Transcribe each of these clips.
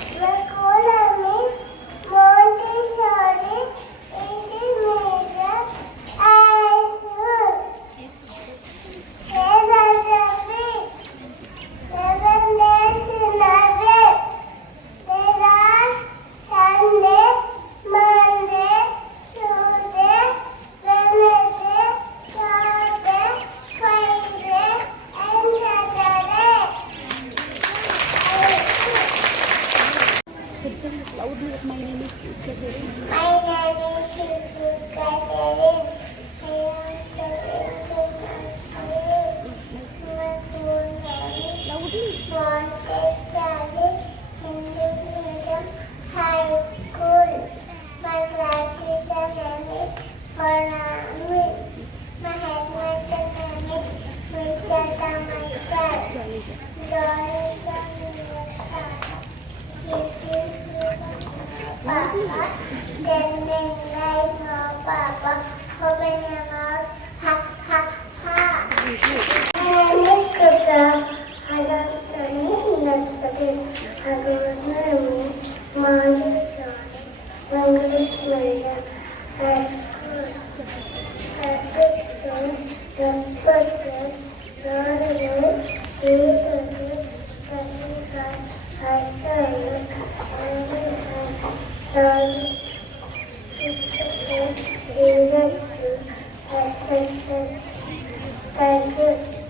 The school is Montessori is major high school. Here are the weeks. 7 days in a week. There are Sunday, Monday, Tuesday, Wednesday, Thursday, Friday, and Saturday. Loudly, my name is Kaseri. My name is Kaseri. I am studying in my school name is Montessori High School. My class teacher name is Miss. My headmaster name is Mr. Tamaikar. Papa, standing like no Papa, open your mouth, ha ha ha. My name is Kuka. I love studying Nursery. I go to Montessori English medium high school. I teach the person, Thank you.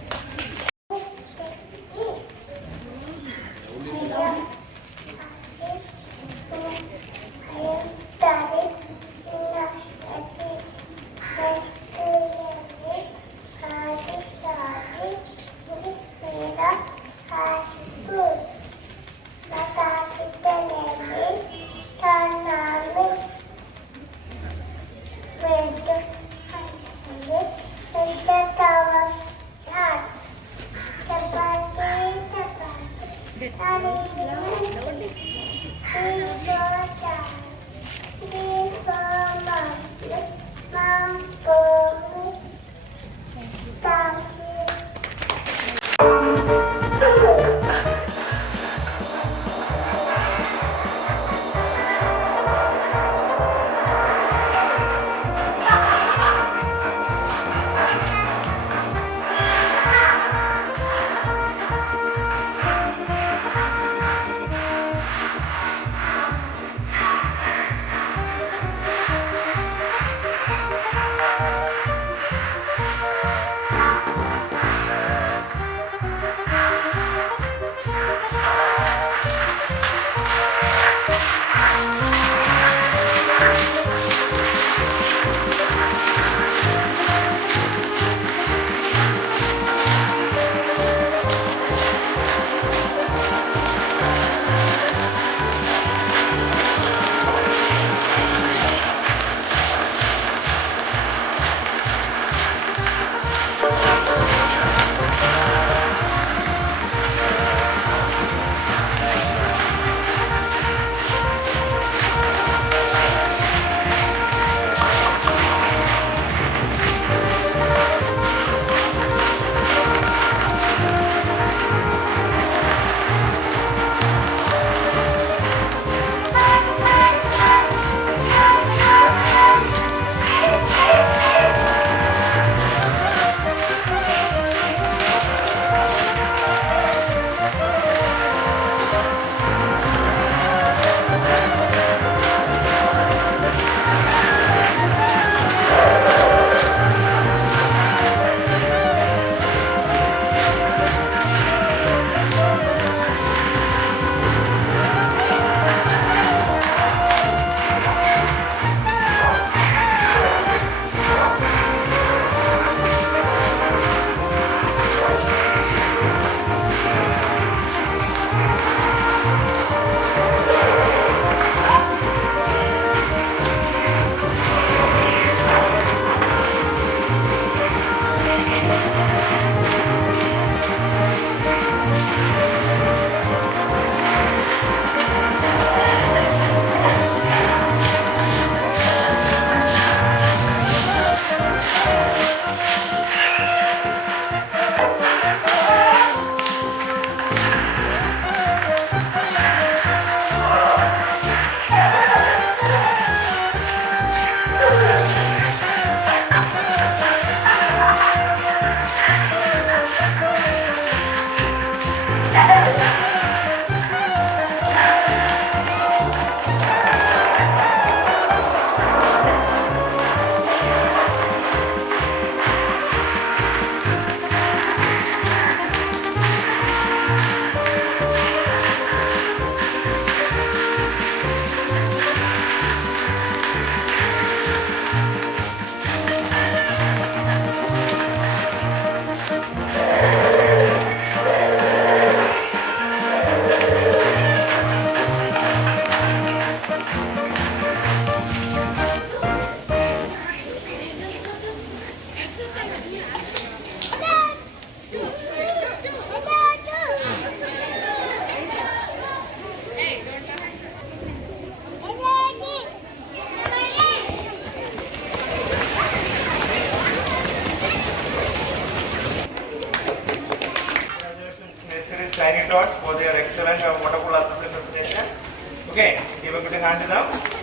tots for their excellent and wonderful assessment presentation. Okay, give a good hand to them.